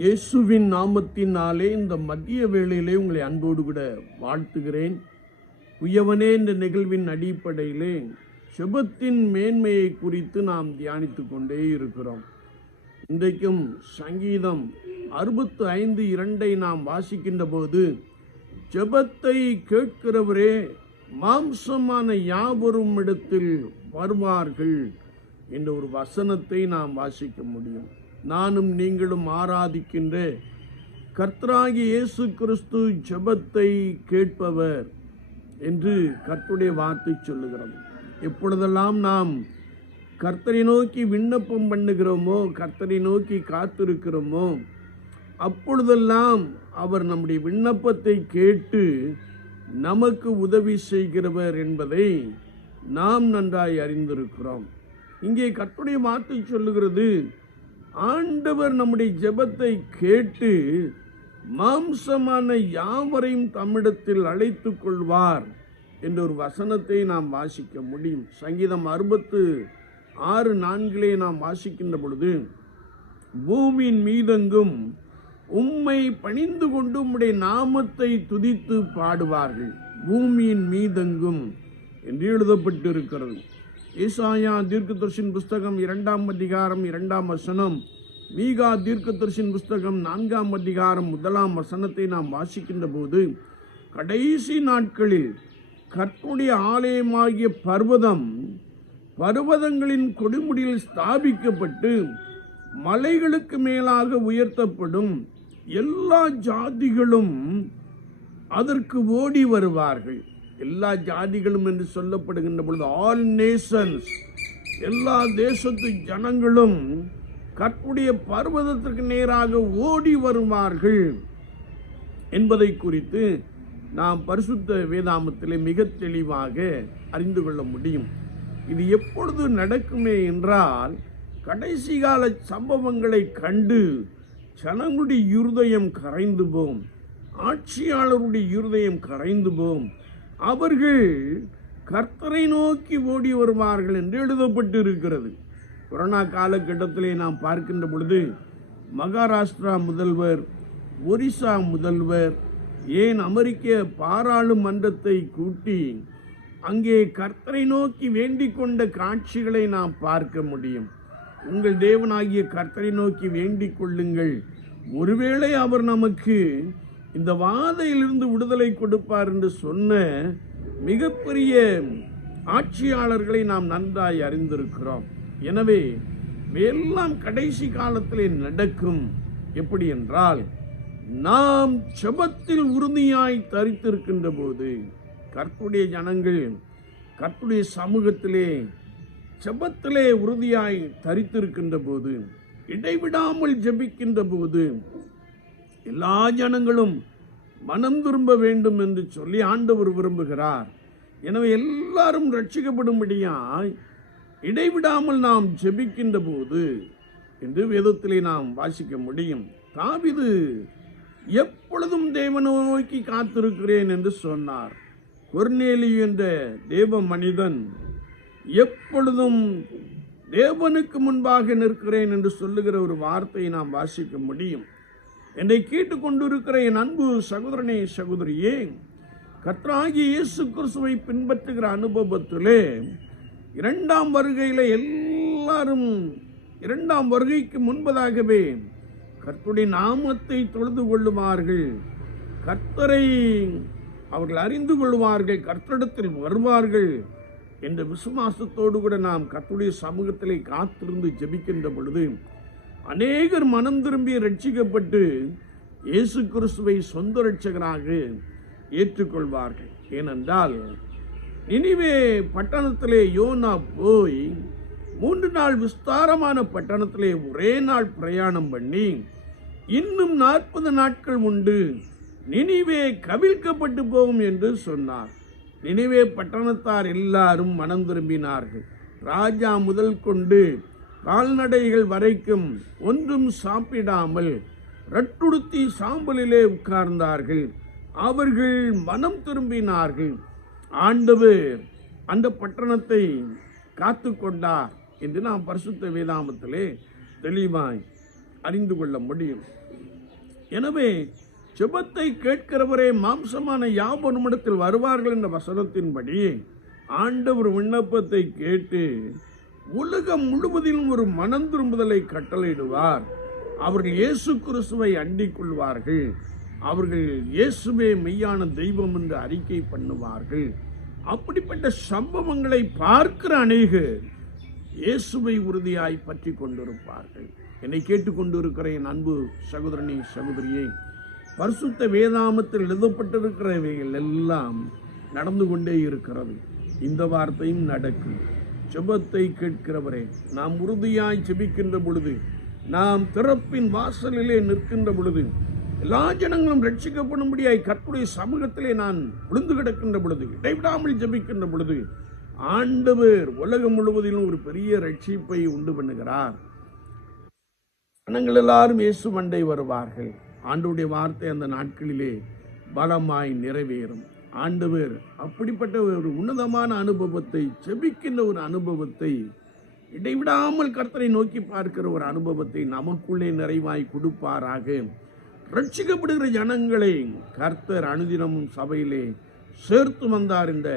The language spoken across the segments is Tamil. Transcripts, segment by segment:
இயேசுவின் நாமத்தினாலே இந்த மதிய வேளையிலே உங்களை அன்போடு கூட வாழ்த்துகிறேன். உயவனே என்ற நிகழ்வின் அடிப்படையிலே செபத்தின் மேன்மையை குறித்து நாம் தியானித்து கொண்டே இருக்கிறோம். இன்றைக்கும் சங்கீதம் 65:2 நாம் வாசிக்கின்ற போது, ஜெபத்தை கேட்கிறவரே மாம்சமான யாவரும் இடத்தில் வருவார்கள் என்ற ஒரு வசனத்தை நாம் வாசிக்க முடியும். நானும் நீங்களும் ஆராதிக்கின்ற கர்த்தராகிய இயேசு கிறிஸ்து ஜெபத்தை கேட்பவர் என்று கர்த்தருடைய வார்த்தை சொல்லுகிறது. எப்பொழுதெல்லாம் நாம் கர்த்தரை நோக்கி விண்ணப்பம் பண்ணுகிறோமோ, கர்த்தரை நோக்கி காத்திருக்கிறோமோ, அப்பொழுதெல்லாம் அவர் நம்முடைய விண்ணப்பத்தை கேட்டு நமக்கு உதவி செய்கிறவர் என்பதை நாம் நன்றாய் அறிந்திருக்கிறோம். இங்கே கர்த்தருடைய வார்த்தை சொல்லுகிறது, ஆண்டவர் நம்முடைய ஜெபத்தை கேட்டு மாம்சமான யாவரையும் தம்மிடத்தில் அழைத்துக் கொள்வார் என்ற ஒரு வசனத்தை நாம் வாசிக்க முடியும். சங்கீதம் 66:4 நாம் வாசிக்கின்ற பொழுது, பூமியின் மீதெங்கும் உம்மை பணிந்து கொண்டு உம்முடைய நாமத்தை துதித்து பாடுவார்கள். பூமியின் மீதெங்கும் என்று எழுதப்பட்டிருக்கிறது. ஏசாயா தீர்க்கதரிசியின் புஸ்தகம் 2ஆம் அதிகாரம் 2ஆம் வசனம், மீகா தீர்க்கதரிசியின் புஸ்தகம் 4ஆம் அதிகாரம் 1ஆம் வசனத்தை நாம் வாசிக்கின்ற போது, கடைசி நாட்களில் கர்த்தருடைய ஆலயமாகிய பர்வதங்களின் கொடுமுடியில் ஸ்தாபிக்கப்பட்டு மலைகளுக்கு மேலாக உயர்த்தப்படும். எல்லா ஜாதிகளும் அதற்கு ஓடி வருவார்கள். எல்லா ஜாதிகளும் என்று சொல்லப்படுகின்ற பொழுது ஆல் நேஷன்ஸ், எல்லா தேசத்து ஜனங்களும் கர்த்தருடைய பர்வதத்திற்கு நேராக ஓடி வருவார்கள் என்பதை குறித்து நாம் பரிசுத்த வேதாமத்திலே மிக தெளிவாக அறிந்து கொள்ள முடியும். இது எப்பொழுது நடக்குமே என்றால், கடைசி கால சம்பவங்களை கண்டு ஜனங்களுடைய இருதயம் கரைந்து போம், ஆட்சியாளருடைய இருதயம் கரைந்து போம், அவர்கள் கர்த்தரை நோக்கி ஓடி வருவார்கள் என்று எழுதப்பட்டு இருக்கிறது. கொரோனா காலகட்டத்திலே நாம் பார்க்கின்ற பொழுது, மகாராஷ்டிரா முதல்வர், ஒரிசா முதல்வர், ஏன் அமெரிக்க பாராளுமன்றத்தை கூட்டி அங்கே கர்த்தரை நோக்கி வேண்டிக் கொண்ட காட்சிகளை நாம் பார்க்க முடியும். உங்கள் தேவனாகிய கர்த்தரை நோக்கி வேண்டிக் கொள்ளுங்கள், ஒருவேளை அவர் நமக்கு இந்த வாதையிலிருந்து விடுதலை கொடுப்பார் என்று சொன்ன மிகப்பெரிய ஆட்சியாளர்களை நாம் நன்றாய் அறிந்திருக்கிறோம். எனவே எல்லாம் கடைசி காலத்திலே நடக்கும். எப்படி என்றால், நாம் ஜெபத்தில் உறுதியாய் தரித்திருக்கின்ற போது, கர்த்தருடைய ஜனங்கள் கர்த்தருடைய சமூகத்திலே ஜெபத்திலே உறுதியாய் தரித்திருக்கின்ற போது, இடைவிடாமல் ஜெபிக்கின்ற போது, எல்லா ஜனங்களும் மனம் திரும்ப வேண்டும் என்று சொல்லி ஆண்டவர் விரும்புகிறார். எனவே எல்லாரும் ரட்சிக்கப்படும்படியாய் இடைவிடாமல் நாம் ஜெபிக்கின்ற போது என்று வேதத்திலே நாம் வாசிக்க முடியும். தாவீது எப்பொழுதும் தேவனை நோக்கி காத்திருக்கிறேன் என்று சொன்னார். கொர்நேலியு என்ற தேவ மனிதன் எப்பொழுதும் தேவனுக்கு முன்பாக நிற்கிறேன் என்று சொல்லுகிற ஒரு வார்த்தையை நாம் வாசிக்க முடியும். என்னை கேட்டுக்கொண்டிருக்கிற என் அன்பு சகோதரனே, சகோதரியே, கர்த்தராகிய இயேசு கிறிஸ்துவை பின்பற்றுகிற அனுபவத்திலே இரண்டாம் வருகையில் எல்லாரும் இரண்டாம் வருகைக்கு முன்பதாகவே கர்த்தருடைய நாமத்தை தொழுது கொள்ளுவார்கள், கர்த்தரை அவர்கள் அறிந்து கொள்வார்கள், கர்த்தரிடத்தில் வருவார்கள் என்ற விசுவாசத்தோடு கூட நாம் கர்த்தருடைய சமூகத்திலே காத்திருந்து ஜெபிக்கின்ற பொழுது, அநேகர் மனம் திரும்பி ரட்சிக்கப்பட்டு இயேசு கிறிஸ்துவை சொந்த இரட்சகராக ஏற்றுக்கொள்வார்கள். ஏனென்றால், நினிவே பட்டணத்திலே யோனா போய் 3 நாள் விஸ்தாரமான பட்டணத்திலே ஒரே நாள் பிரயாணம் பண்ணி, இன்னும் 40 நாட்கள் உண்டு, நினிவே கவிழ்க்கப்பட்டு போகும் என்று சொன்னார். நினிவே பட்டணத்தார் எல்லாரும் மனம் திரும்பினார்கள். ராஜா முதல் கொண்டு கால்நடைகள் வரைக்கும் ஒன்றும் சாப்பிடாமல் ரட்டுடுத்தி சாம்பலிலே உட்கார்ந்தார்கள். அவர்கள் மனம் திரும்பினார்கள். ஆண்டவர் அந்த பட்டணத்தை காத்து கொண்டார் என்று நாம் பரிசுத்த வேதாமத்திலே தெளிவாய் அறிந்து கொள்ள முடியும். எனவே ஜெபத்தை கேட்கிறவரே மாம்சமான யாவருமிடத்தில் வருவார்கள் என்ற வசனத்தின்படி ஆண்டவர் விண்ணப்பத்தை கேட்டு உலகம் முழுவதிலும் ஒரு மனம் திரும்புதலை கட்டளையிடுவார். அவர்கள் இயேசு கிறிஸ்துவை அண்டிக் கொள்வார்கள். அவர்கள் இயேசுவே மெய்யான தெய்வம் என்று அறிக்கை பண்ணுவார்கள். அப்படிப்பட்ட சம்பவங்களை பார்க்கிற அநேகர் இயேசுவை உறுதியாய் பற்றி கொண்டிருப்பார்கள். என்னை கேட்டுக்கொண்டிருக்கிற என் அன்பு சகோதரனே, சகோதரியே, பரிசுத்த வேதாமத்தில் எழுதப்பட்டிருக்கிறவைகள் எல்லாம் நடந்து கொண்டே இருக்கிறது. இந்த வார்த்தையும் நடக்கும். ஜெபத்தை கேட்கிறவரே, நாம் உறுதியாய் ஜெபிக்கின்ற பொழுது, நாம் திறப்பின் வாசலிலே நிற்கின்ற பொழுது, எல்லா ஜனங்களும் ரட்சிக்கப்படும்படியாய் கர்த்தருடைய சமூகத்திலே நான் விழுந்து கிடக்கின்ற பொழுது, இடைவிடாமல் ஜெபிக்கின்ற பொழுது, ஆண்டவர் உலகம் முழுவதிலும் ஒரு பெரிய ரட்சிப்பை உண்டு பண்ணுகிறார். ஜனங்கள் எல்லாரும் இயேசு மண்டை வருவார்கள். ஆண்டவருடைய வார்த்தை அந்த நாட்களிலே பலமாய் நிறைவேறும். ஆண்டவர் அப்படிப்பட்ட ஒரு உன்னதமான அனுபவத்தை, ஜெபிக்கின்ற ஒரு அனுபவத்தை, இடைவிடாமல் கர்த்தரை நோக்கி பார்க்கிற ஒரு அனுபவத்தை நமக்குள்ளே நிறைவாய் கொடுப்பாராக. ரட்சிக்கப்படுகிற ஜனங்களை கர்த்தர் அனுதினமும் சபையிலே சேர்த்து வந்தார். இந்த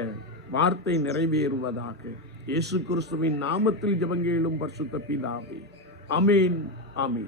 வார்த்தை நிறைவேறுவதாக. இயேசு கிறிஸ்துவின் நாமத்தில் ஜெபங்கேளும் பரிசுத்த பிதாவே. ஆமென், ஆமென்.